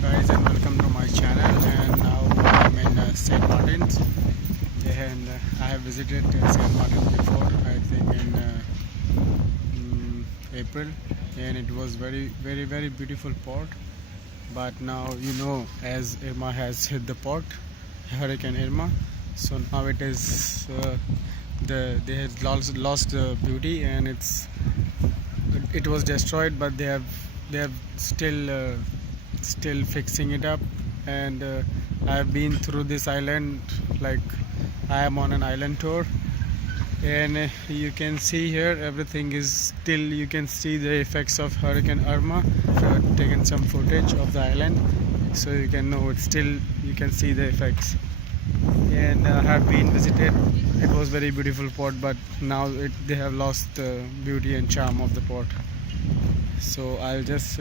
guys, and welcome to my channel. And now I'm in St. Martin's, and I have visited St. Martin's before, I think in April, and it was very beautiful port. But now as Irma has hit the port, Hurricane Irma, so now it is they have lost the beauty, and it was destroyed, but they have still fixing it up. And I have been through this island, like I am on an island tour, and you can see here everything is still, you can see the effects of Hurricane Irma. I've taken some footage of the island, so you can know it's still, you can see the effects. And I have been visited, it was very beautiful port, but now they have lost the beauty and charm of the port. So I'll just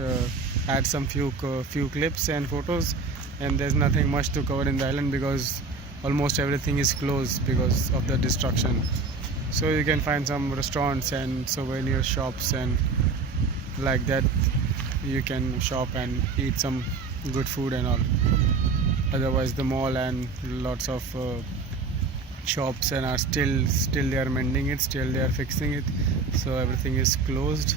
add some few clips and photos, and there's nothing much to cover in the island because almost everything is closed because of the destruction. So you can find some restaurants and souvenir shops and like that, you can shop and eat some good food and all. Otherwise the mall and lots of shops and are still they are mending it, still they are fixing it, so everything is closed.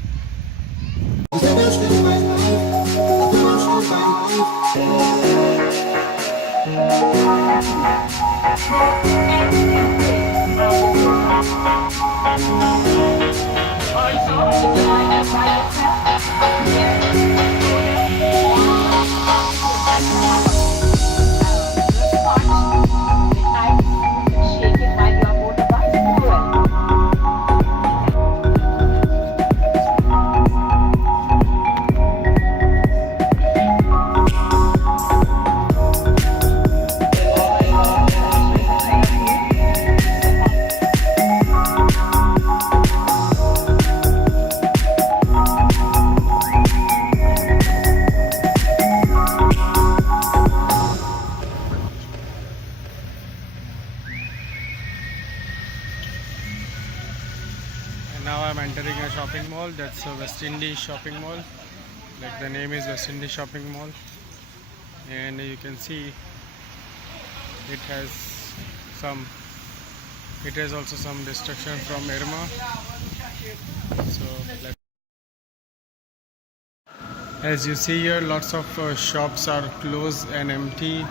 Now I'm entering a shopping mall. That's a West Indies shopping mall. Like the name is West Indies shopping mall, and you can see it has also some destruction from Irma. So as you see here, lots of shops are closed and empty,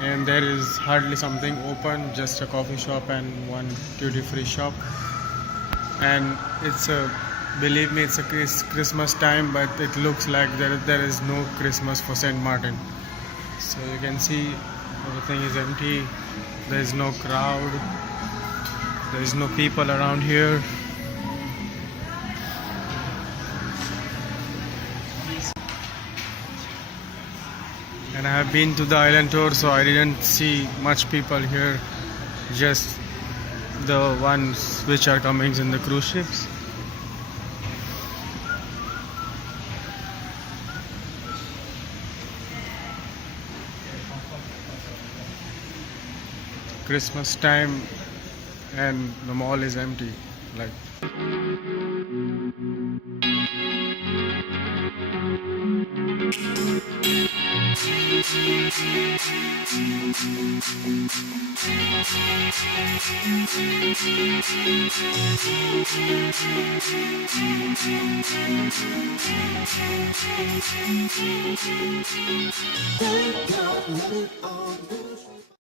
and there is hardly something open, just a coffee shop and one duty-free shop. And it's believe me, it's a Christmas time, but it looks like there is no Christmas for St. Martin. So you can see everything is empty, there is no crowd, there is no people around here. And I have been to the island tour, so I didn't see much people here, just the ones which are coming in the cruise ships. Christmas time and the mall is empty, like. Thank God, let it all